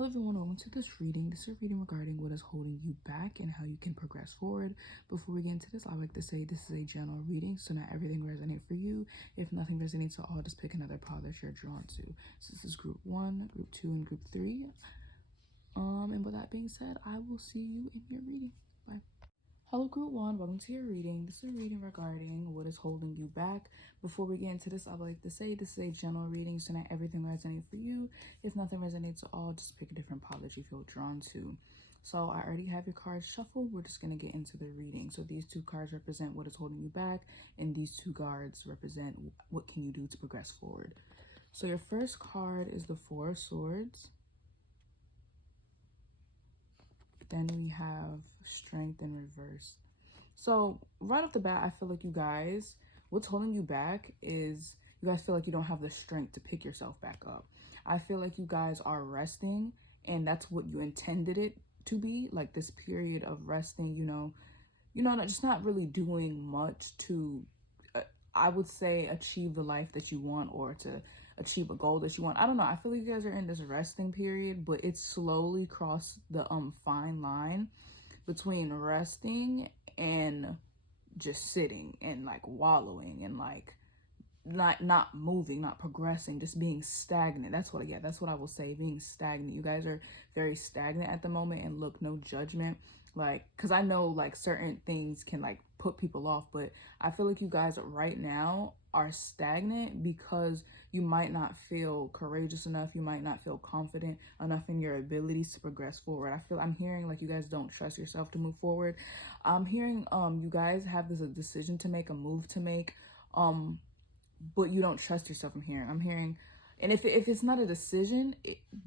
Hello everyone, welcome to this reading. This is a reading regarding what is holding you back and how you can progress forward. Before we get into this, I like to say this is a general reading, so not everything resonates for you. If nothing resonates at all, just pick another pile that you're drawn to. So this is group 1, group 2, and group 3. And with that being said, I will see you in your reading. Bye. Hello group 1, welcome to your reading. This is a reading regarding what is holding you back. Before we get into this, I would like to say this is a general reading, so not everything resonates for you. If nothing resonates at all, just pick a different pile that you feel drawn to. So I already have your cards shuffled. We're just going to get into the reading. So these 2 cards represent what is holding you back, and these 2 cards represent what can you do to progress forward. So your first card is the 4 of Swords. Then we have Strength in reverse. So right off the bat, I feel like you guys, what's holding you back is you guys feel like you don't have the strength to pick yourself back up. I feel like you guys are resting, and that's what you intended it to be, like this period of resting, not really doing much to, I would say, achieve the life that you want or to achieve a goal that you want. I don't know. I feel like you guys are in this resting period, but it's slowly crossed the fine line between resting and just sitting and like wallowing and like not moving, not progressing, just being stagnant. That's what I will say, being stagnant. You guys are very stagnant at the moment, and look, no judgment, like, because I know like certain things can like put people off, but I feel like you guys right now are stagnant because you might not feel courageous enough, you might not feel confident enough in your abilities to progress forward. I'm hearing like you guys don't trust yourself to move forward. I'm hearing you guys have this a decision to make, a move to make, but you don't trust yourself. I'm hearing, and if it's not a decision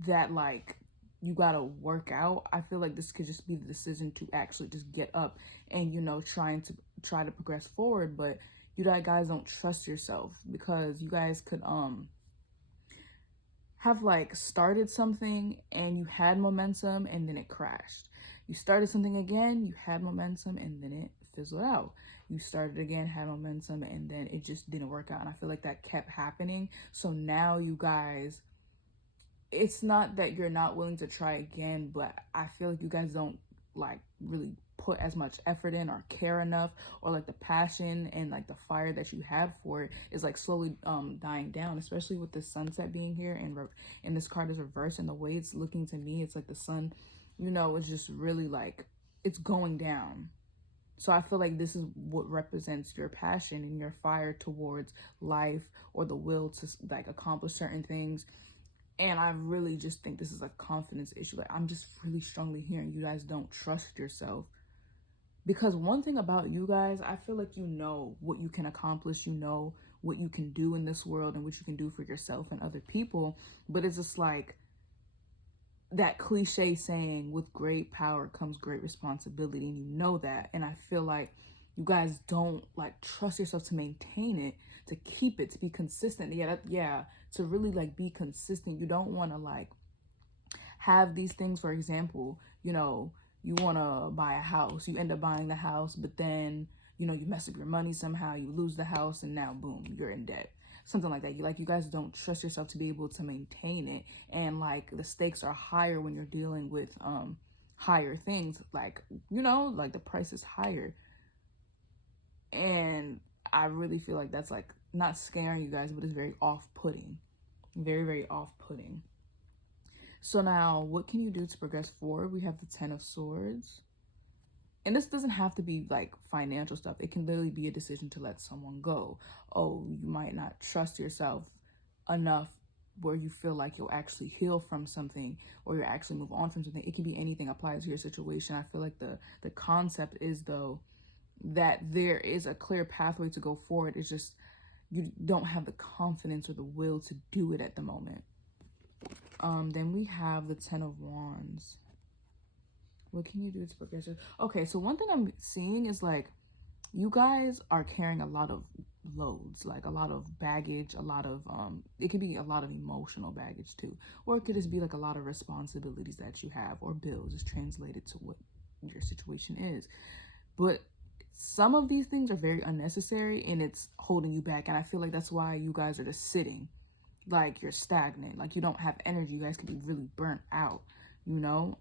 that like you gotta work out, I feel like this could just be the decision to actually just get up and try to progress forward. But you guys don't trust yourself because you guys could have like started something and you had momentum and then it crashed. You started something again, you had momentum, and then it fizzled out. You started again, had momentum, and then it just didn't work out. And I feel like that kept happening. So now you guys, it's not that you're not willing to try again, but I feel like you guys don't like really put as much effort in or care enough, or like the passion and like the fire that you had for it is like slowly dying down, especially with the sunset being here and this card is reversed, and the way it's looking to me, it's like the sun, it's just really like it's going down. So I feel like this is what represents your passion and your fire towards life, or the will to like accomplish certain things. And I really just think this is a confidence issue. Like, I'm just really strongly hearing you guys don't trust yourself. Because one thing about you guys, I feel like you know what you can accomplish, you know what you can do in this world and what you can do for yourself and other people. But it's just like that cliche saying, with great power comes great responsibility, and you know that. And I feel like you guys don't like trust yourself to maintain it, to keep it, to be consistent. To really like be consistent. You don't want to like have these things, for example, you want to buy a house, you end up buying the house, but then you mess up your money somehow, you lose the house, and now boom, you're in debt. Something like that. You guys don't trust yourself to be able to maintain it, and like the stakes are higher when you're dealing with higher things, like like the price is higher. And I really feel like that's like not scaring you guys, but it's very off-putting. Very, very off-putting. So now, what can you do to progress forward? We have the 10 of Swords. And this doesn't have to be like financial stuff. It can literally be a decision to let someone go. Oh, you might not trust yourself enough where you feel like you'll actually heal from something, or you'll actually move on from something. It can be anything applied to your situation. I feel like the concept is, though, that there is a clear pathway to go forward. It's just you don't have the confidence or the will to do it at the moment. Then we have the 10 of Wands. What can you do to progress? Okay, so one thing I'm seeing is like you guys are carrying a lot of loads, like a lot of baggage, a lot of it could be a lot of emotional baggage too, or it could just be like a lot of responsibilities that you have, or bills, is translated to what your situation is. But some of these things are very unnecessary, and it's holding you back. And I feel like that's why you guys are just sitting, like you're stagnant, like you don't have energy. You guys could be really burnt out you know?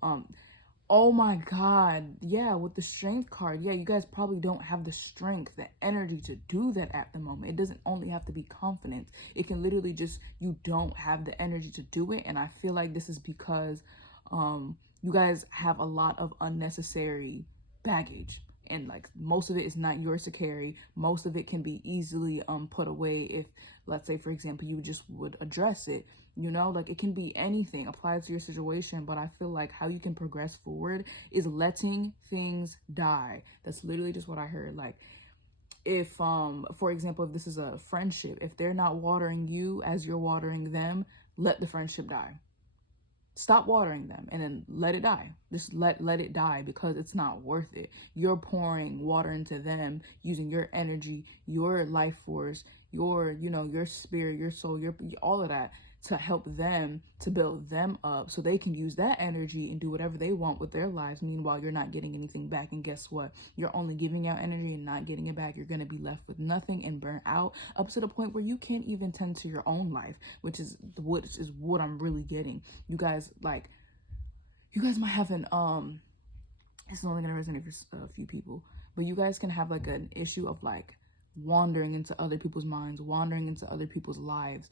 Oh my God. Yeah, with the strength card. Yeah, you guys probably don't have the strength, the energy to do that at the moment. It doesn't only have to be confidence. It can literally just, you don't have the energy to do it. And I feel like this is because you guys have a lot of unnecessary baggage. And like most of it is not yours to carry. Most of it can be easily put away if, let's say, for example, you just would address it. You know, like it can be anything applied to your situation, but I feel like how you can progress forward is letting things die. That's literally just what I heard. Like if for example, if this is a friendship, if they're not watering you as you're watering them, let the friendship die. Stop watering them and then let it die. Just let it die, because it's not worth it. You're pouring water into them using your energy, your life force, your, you know, your spirit, your soul, your all of that, to help them, to build them up so they can use that energy and do whatever they want with their lives. Meanwhile, you're not getting anything back. And guess what? You're only giving out energy and not getting it back. You're going to be left with nothing and burnt out, up to the point where you can't even tend to your own life, which is what I'm really getting. You guys, like, you guys might have an this is only going to resonate for a few people, but you guys can have like an issue of like wandering into other people's minds, wandering into other people's lives.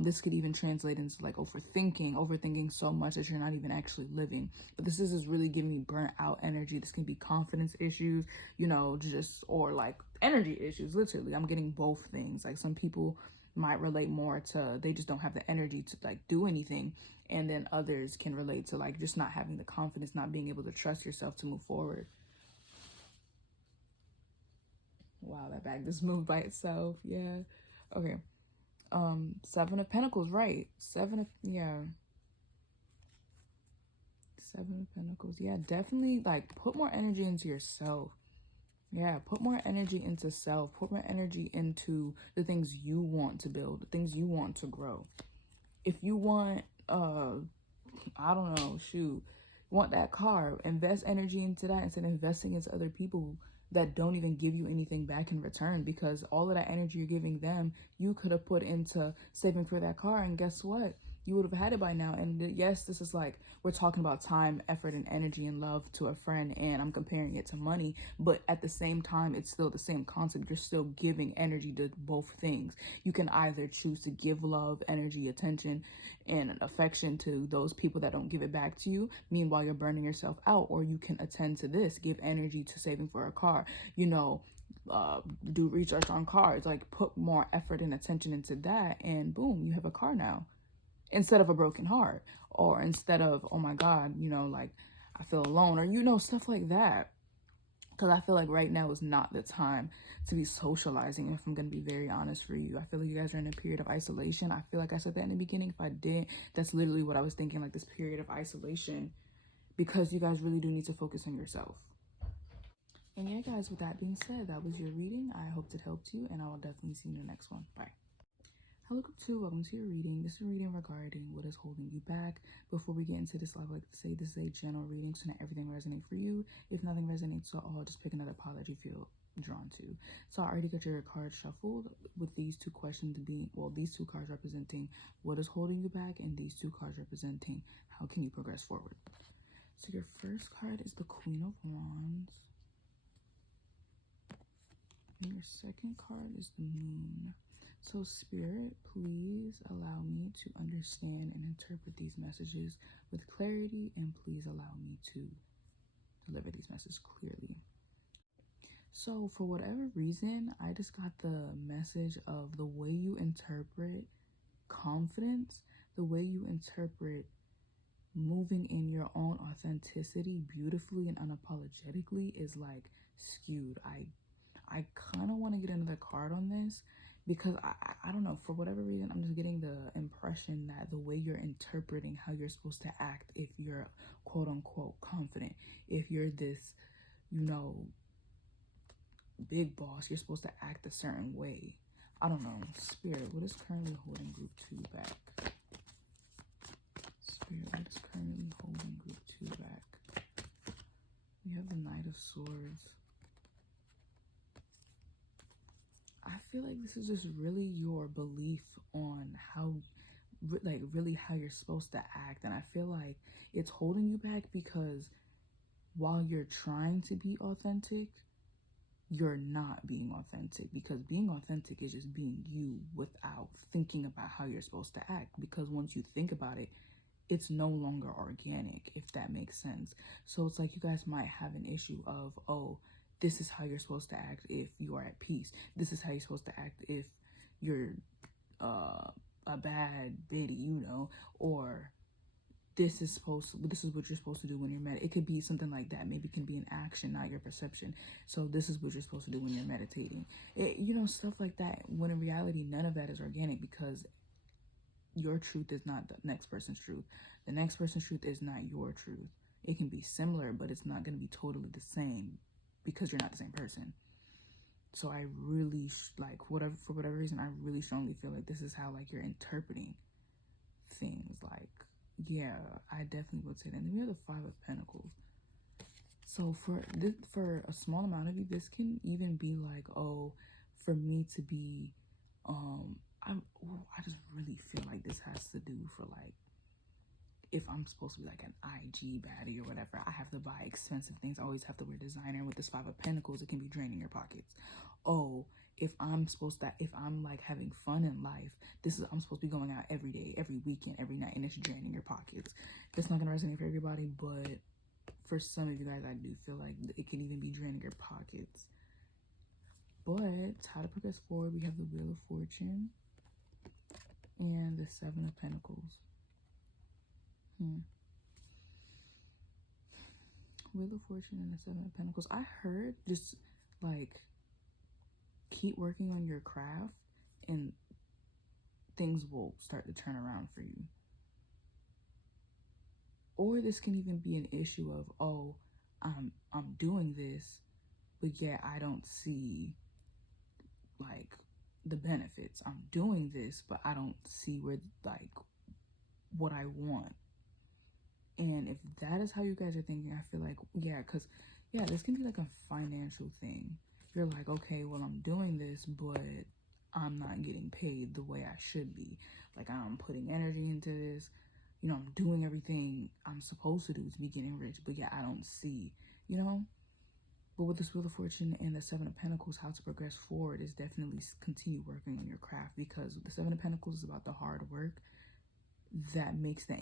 This could even translate into like overthinking so much that you're not even actually living. But this is really giving me burnt out energy. This can be confidence issues, you know, just, or like energy issues. Literally, I'm getting both things. Like some people might relate more to, they just don't have the energy to like do anything, and then others can relate to like just not having the confidence, not being able to trust yourself to move forward. Wow, that bag just moved by itself. Yeah. Okay. Seven of Pentacles, right? Yeah. Seven of Pentacles. Yeah, definitely like put more energy into yourself. Yeah, put more energy into self. Put more energy into the things you want to build, the things you want to grow. If you want I don't know, shoot, want that car, invest energy into that instead of investing into other people that don't even give you anything back in return, because all of that energy you're giving them, you could have put into saving for that car, and guess what? You would have had it by now. And yes, this is like, we're talking about time, effort, and energy and love to a friend, and I'm comparing it to money, but at the same time, it's still the same concept. You're still giving energy to both things. You can either choose to give love, energy, attention, and affection to those people that don't give it back to you, meanwhile you're burning yourself out, or you can attend to this, give energy to saving for a car, you know, do research on cars, like put more effort and attention into that, and boom, you have a car now, instead of a broken heart, or instead of, oh my God, you know, like I feel alone, or, you know, stuff like that. Because I feel like right now is not the time to be socializing, if I'm going to be very honest for you. I feel like you guys are in a period of isolation. I feel like I said that in the beginning. If I didn't, that's literally what I was thinking, like this period of isolation, because you guys really do need to focus on yourself. And yeah, guys, with that being said, that was your reading. I hope it helped you, and I will definitely see you in the next one. Bye. Hello, group 2. Welcome to your reading. This is a reading regarding what is holding you back. Before we get into this, I would like to say this is a general reading, so not everything resonates for you. If nothing resonates at all, just pick another apology you feel drawn to. So I already got your cards shuffled, with these two questions being, well, these two cards representing what is holding you back, and these two cards representing how can you progress forward. So your first card is the Queen of Wands, and your second card is the Moon. So Spirit, please allow me to understand and interpret these messages with clarity, and please allow me to deliver these messages clearly. So for whatever reason, I just got the message of the way you interpret confidence, the way you interpret moving in your own authenticity beautifully and unapologetically is like skewed. I kind of want to get another card on this, because I don't know, for whatever reason, I'm just getting the impression that the way you're interpreting how you're supposed to act if you're quote unquote confident, if you're this, you know, big boss, you're supposed to act a certain way. I don't know. Spirit, what is currently holding group 2 back? Spirit, what is currently holding group 2 back? We have the Knight of Swords. I feel like this is just really your belief on how like really how you're supposed to act. And I feel like it's holding you back because while you're trying to be authentic, you're not being authentic, because being authentic is just being you without thinking about how you're supposed to act. Because once you think about it, it's no longer organic, if that makes sense. So it's like you guys might have an issue of, oh, this is how you're supposed to act if you are at peace. This is how you're supposed to act if you're a bad biddy, you know, or this is what you're supposed to do when you're it could be something like that. Maybe it can be an action, not your perception. So this is what you're supposed to do when you're meditating. You know, stuff like that. When in reality, none of that is organic, because your truth is not the next person's truth. The next person's truth is not your truth. It can be similar, but it's not going to be totally the same, because you're not the same person. So I really for whatever reason, I really strongly feel like this is how like you're interpreting things. Like, yeah, I definitely would say that. And then we have the Five of Pentacles. So for a small amount of you, this can even be like, oh, for me to be, I just really feel like this has to do for like, if I'm supposed to be like an IG baddie or whatever, I have to buy expensive things. I always have to wear designer. With this Five of Pentacles, it can be draining your pockets. Oh, if I'm like having fun in life, I'm supposed to be going out every day, every weekend, every night, and it's draining your pockets. It's not gonna resonate for everybody, but for some of you guys, I do feel like it can even be draining your pockets. But how to progress forward, we have the Wheel of Fortune and the Seven of Pentacles. Wheel of Fortune and the Seven of Pentacles. I heard just like keep working on your craft and things will start to turn around for you. Or this can even be an issue of, oh, I'm doing this, but yet I don't see like the benefits. I'm doing this, but I don't see where like what I want. And if that is how you guys are thinking, I feel like, this can be like a financial thing. You're like, okay, well, I'm doing this, but I'm not getting paid the way I should be. Like, I'm putting energy into this. You know, I'm doing everything I'm supposed to do to be getting rich, but I don't see, you know? But with this Wheel of Fortune and the Seven of Pentacles, how to progress forward is definitely continue working on your craft, because the Seven of Pentacles is about the hard work that makes the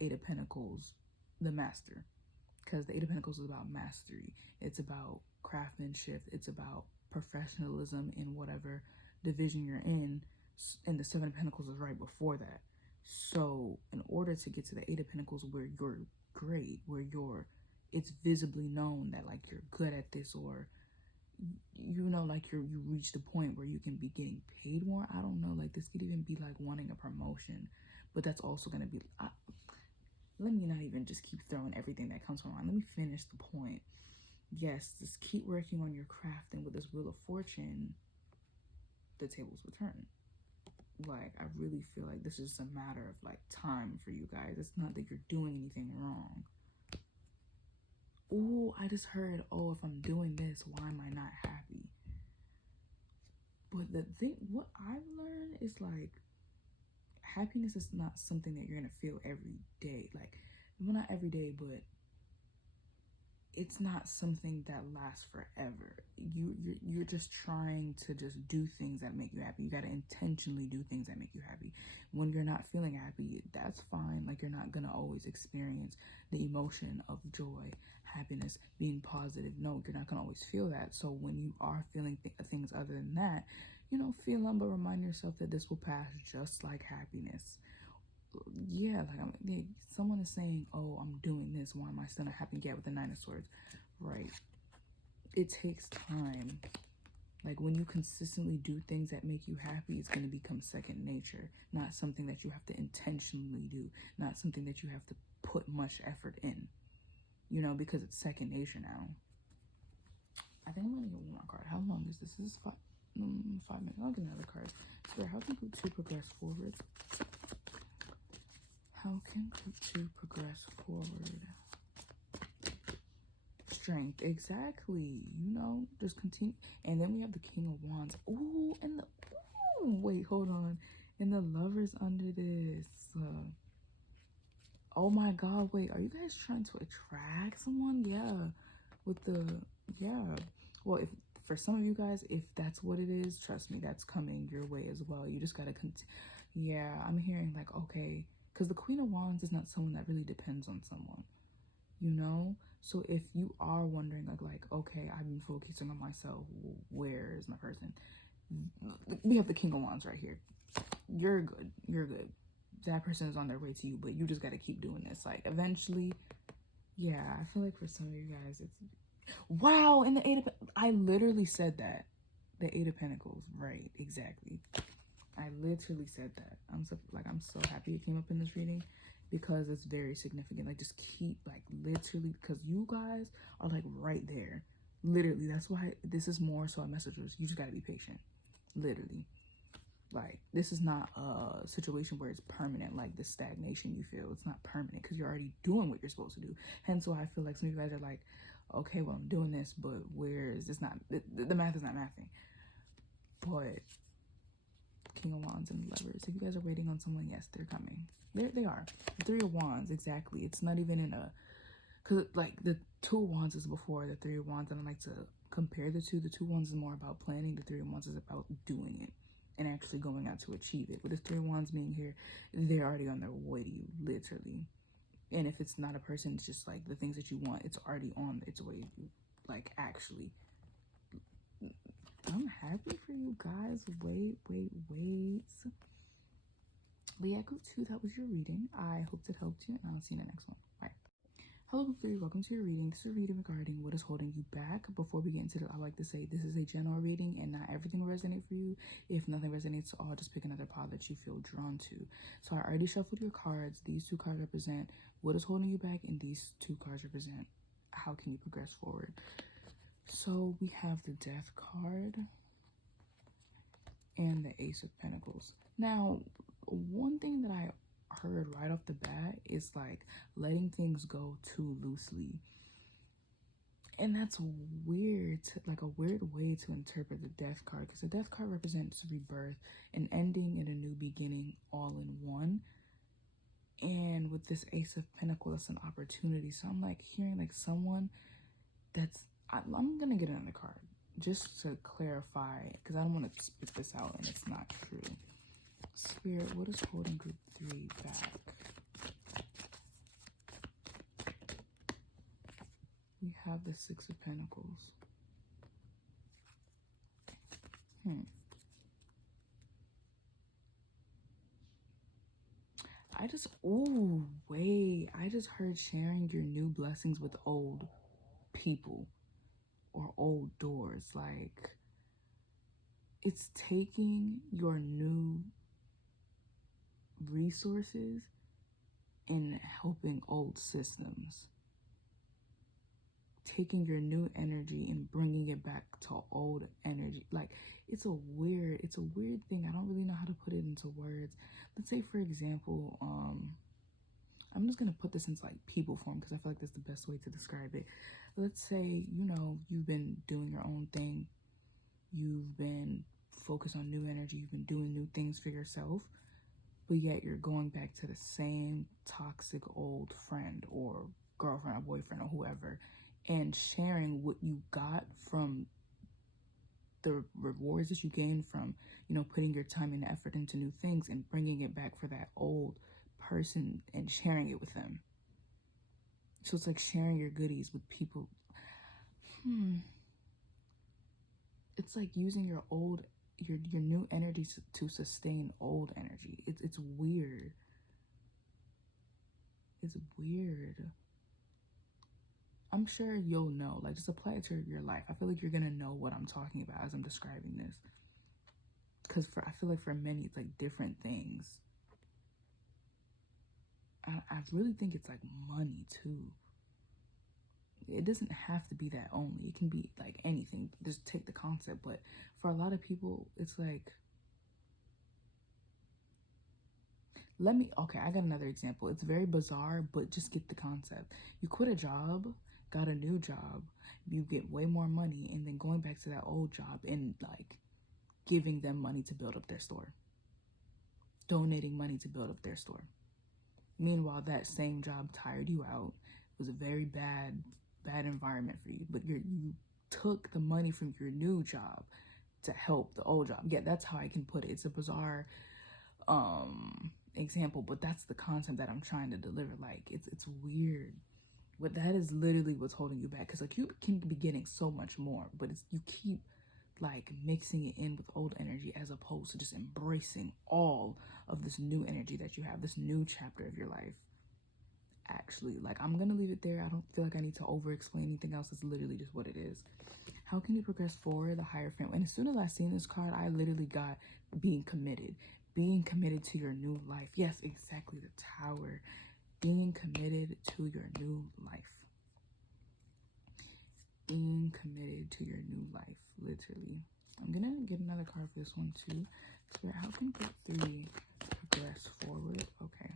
Eight of Pentacles the master, because the Eight of Pentacles is about mastery. It's about craftsmanship. It's about professionalism in whatever division you're in, and the Seven of Pentacles is right before that. So in order to get to the Eight of Pentacles, where you're great, where it's visibly known that like you're good at this, or you know, like you reach the point where you can be getting paid more. I don't know, like this could even be like wanting a promotion, but that's also going to be, let me not even just keep throwing everything that comes to mind. Let me finish the point. Yes, just keep working on your craft, and with this Wheel of Fortune, the tables will turn. Like, I really feel like this is a matter of like time for you guys. It's not that you're doing anything wrong. Oh, I just heard, oh, if I'm doing this, why am I not happy? But the thing, what I've learned is like, happiness is not something that you're gonna feel every day. Like, well, not every day, but it's not something that lasts forever. You're just trying to just do things that make you happy. You gotta intentionally do things that make you happy. When you're not feeling happy, that's fine. Like, you're not gonna always experience the emotion of joy, happiness, being positive. No, you're not gonna always feel that. So when you are feeling things other than that, you know, feel them, but remind yourself that this will pass, just like happiness. Yeah, like someone is saying, oh, I'm doing this, why am I still not happy yet, with the Nine of Swords? Right. It takes time. Like, when you consistently do things that make you happy, it's going to become second nature, not something that you have to intentionally do, not something that you have to put much effort in, you know, because it's second nature now. I think I'm going to get one more card. How long is this? This is 5 minutes. I'll get another card. So how can group 2 progress forward? How can group 2 progress forward? Strength, exactly. You know, just continue. And then we have the King of Wands. Ooh, and wait, hold on. And the Lovers under this. Oh my God, wait, are you guys trying to attract someone? Yeah, with the, yeah. Well, if for some of you guys, if that's what it is, trust me, that's coming your way as well. You just gotta yeah, I'm hearing like, okay, because the Queen of Wands is not someone that really depends on someone, you know? So if you are wondering like, okay, I've been focusing on myself, where is my person? We have the King of Wands right here. You're good. You're good. That person is on their way to you, but you just got to keep doing this. Like, eventually, yeah, I feel like for some of you guys, it's wow. And the I literally said that. The Eight of Pentacles, right? Exactly. I literally said that. I'm so happy it came up in this reading because it's very significant. Like, just keep like literally, because you guys are like right there. Literally, that's why this is more so a message. You just got to be patient. Literally. Like, this is not a situation where it's permanent, like the stagnation you feel. It's not permanent because you're already doing what you're supposed to do. Hence why I feel like some of you guys are like, okay, well, I'm doing this, but where is this? Not the math is not mathing. But King of Wands and Lovers, if you guys are waiting on someone, yes, they're coming. They are. The Three of Wands, exactly. It's not even in a, because like the Two of Wands is before the Three of Wands, and I like to compare the two. The Two of Wands is more about planning. The Three of Wands is about doing it and actually going out to achieve it. With the Three of Wands being here, they're already on their way to you, literally. And if it's not a person, it's just like the things that you want, it's already on its way to you, like actually. I'm happy for you guys. Wait. But yeah, group 2, that was your reading. I hope it helped you, and I'll see you in the next one. Bye. Hello, group 3. Welcome to your reading. This is a reading regarding what is holding you back. Before we get into it, I like to say this is a general reading, and not everything will resonate for you. If nothing resonates at all, just pick another pile that you feel drawn to. So I already shuffled your cards. These 2 cards represent what is holding you back, and these 2 cards represent how can you progress forward. So we have the Death card and the Ace of Pentacles. Now, one thing that I heard right off the bat is like letting things go too loosely. And that's weird, like a weird way to interpret the Death card, because the Death card represents rebirth, an ending and a new beginning all in one. And with this Ace of Pentacles, that's an opportunity. So I'm like hearing like someone that's, I'm gonna get another card just to clarify, because I don't want to spit this out and it's not true. Spirit, what is holding group 3 back? We have the Six of Pentacles. I just heard sharing your new blessings with old people or old doors. Like, it's taking your new resources and helping old systems. Taking your new energy and bringing it back to old energy. Like, it's a weird thing. I don't really know how to put it into words. Let's say, for example, I'm just gonna put this into like people form because I feel like that's the best way to describe it. Let's say, you know, you've been doing your own thing. You've been focused on new energy. You've been doing new things for yourself, but yet you're going back to the same toxic old friend or girlfriend or boyfriend or whoever, and sharing what you got from the rewards that you gained from, you know, putting your time and effort into new things and bringing it back for that old person and sharing it with them. So it's like sharing your goodies with people. It's like using your new energy to sustain old energy. It's weird. It's weird. I'm sure you'll know. Like, just apply it to your life. I feel like you're gonna know what I'm talking about as I'm describing this. Because I feel like for many, it's like different things. I really think it's like money too. It doesn't have to be that only. It can be like anything. Just take the concept. But for a lot of people, it's like, okay, I got another example. It's very bizarre, but just get the concept. You quit a job, got a new job, you get way more money, and then going back to that old job and like giving them money to build up their store. donating money to build up their store. Meanwhile, that same job tired you out. It was a very bad environment for you. But you took the money from your new job to help the old job. Yeah, that's how I can put it. It's a bizarre example, but that's the concept that I'm trying to deliver. Like, it's weird. But that is literally what's holding you back. Because like you can be getting so much more, but you keep like mixing it in with old energy as opposed to just embracing all of this new energy that you have, this new chapter of your life. Actually, like, I'm gonna leave it there. I don't feel like I need to over explain anything else. It's literally just what it is. How can you progress forward? The Hierophant. And as soon as I seen this card, I literally got being committed to your new life. Yes, exactly. The Tower. Being committed to your new life. Being committed to your new life, literally. I'm gonna get another card for this one too. So how can you get 3 progress forward? Okay.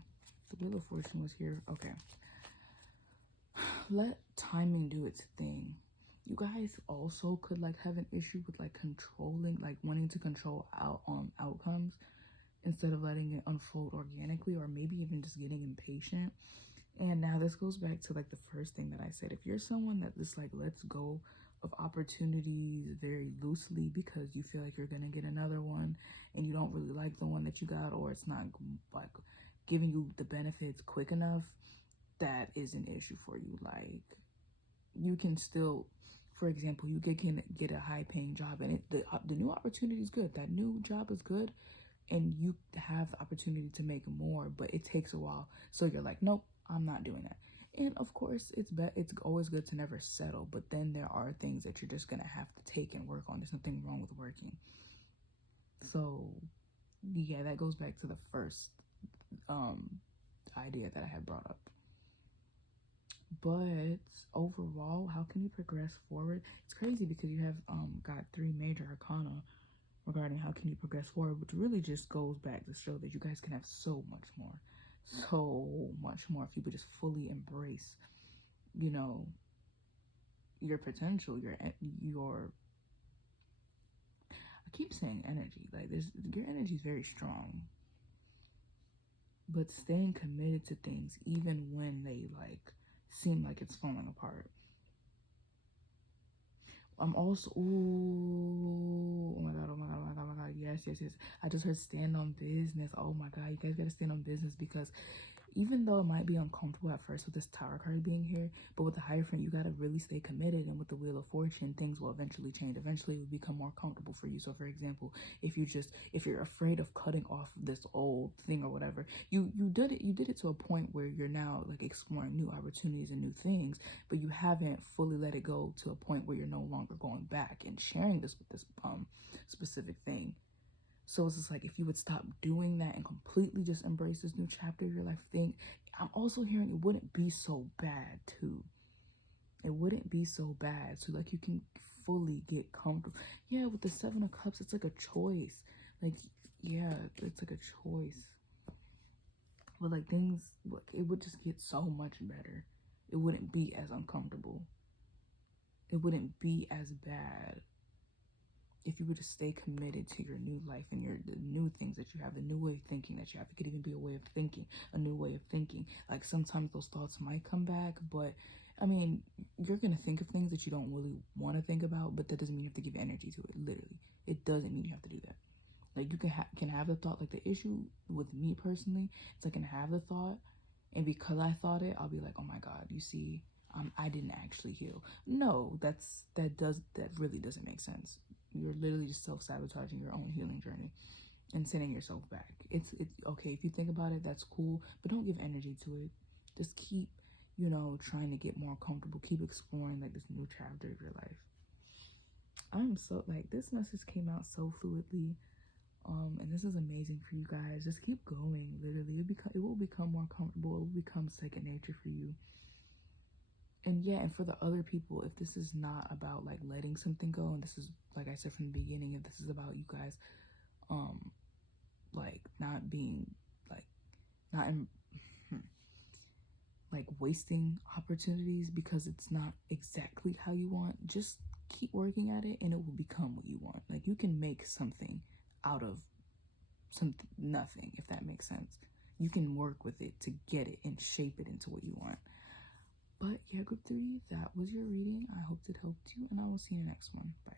The Wheel of Fortune was here. Okay. Let timing do its thing. You guys also could like have an issue with like controlling, like wanting to control outcomes instead of letting it unfold organically, or maybe even just getting impatient. And now this goes back to like the first thing that I said. If you're someone that just like lets go of opportunities very loosely because you feel like you're gonna get another one and you don't really like the one that you got, or it's not like giving you the benefits quick enough, that is an issue for you. Like, you can still, for example, you can get a high paying job, and the new opportunity is good. That new job is good, and you have the opportunity to make more, but it takes a while. So you're like, nope, I'm not doing that. And of course, it's always good to never settle, but then there are things that you're just gonna have to take and work on. There's nothing wrong with working. So yeah, that goes back to the first idea that I had brought up. But overall, how can you progress forward? It's crazy because you have got 3 major arcana regarding how can you progress forward, which really just goes back to show that you guys can have so much more if you would just fully embrace, you know, your potential, your I keep saying energy, like your energy is very strong, but staying committed to things even when they like seem like it's falling apart. I'm also, ooh, oh my god, yes. I just heard stand on business. Oh my god, you guys gotta stand on business, because even though it might be uncomfortable at first with this Tower card being here, but with the Hierophant, you gotta really stay committed. And with the Wheel of Fortune, things will eventually change. Eventually, it will become more comfortable for you. So, for example, if you're afraid of cutting off this old thing or whatever, you did it to a point where you're now like exploring new opportunities and new things, but you haven't fully let it go to a point where you're no longer going back and sharing this with this specific thing. So it's just like, if you would stop doing that and completely just embrace this new chapter of your life thing, I'm also hearing it wouldn't be so bad too. It wouldn't be so bad. So like, you can fully get comfortable. Yeah, with the 7 of Cups, it's like a choice. Like, yeah, it's like a choice. But like, things, look, it would just get so much better. It wouldn't be as uncomfortable. It wouldn't be as bad if you would just stay committed to your new life and the new things that you have, the new way of thinking that you have. It could even be a way of thinking, a new way of thinking. Like, sometimes those thoughts might come back, but I mean, you're gonna think of things that you don't really want to think about, but that doesn't mean you have to give energy to it. Literally, it doesn't mean you have to do that. Like, you can have the thought. Like, the issue with me personally, it's I can have the thought, and because I thought it, I'll be like, oh my god, you see, I didn't actually heal. No, that really doesn't make sense. You're literally just self-sabotaging your own healing journey and sending yourself back. It's okay if you think about it, that's cool, but don't give energy to it. Just keep, trying to get more comfortable. Keep exploring like this new chapter of your life. I'm so like, this message came out so fluidly. And this is amazing for you guys. Just keep going. Literally, it will become more comfortable. It will become second nature for you. And yeah, and for the other people, if this is not about like letting something go, and this is, like I said from the beginning, if this is about you guys like not being like not in like wasting opportunities because it's not exactly how you want, just keep working at it and it will become what you want. Like, you can make something out of nothing, if that makes sense. You can work with it to get it and shape it into what you want. But yeah, group 3, that was your reading. I hope it helped you, and I will see you next one. Bye.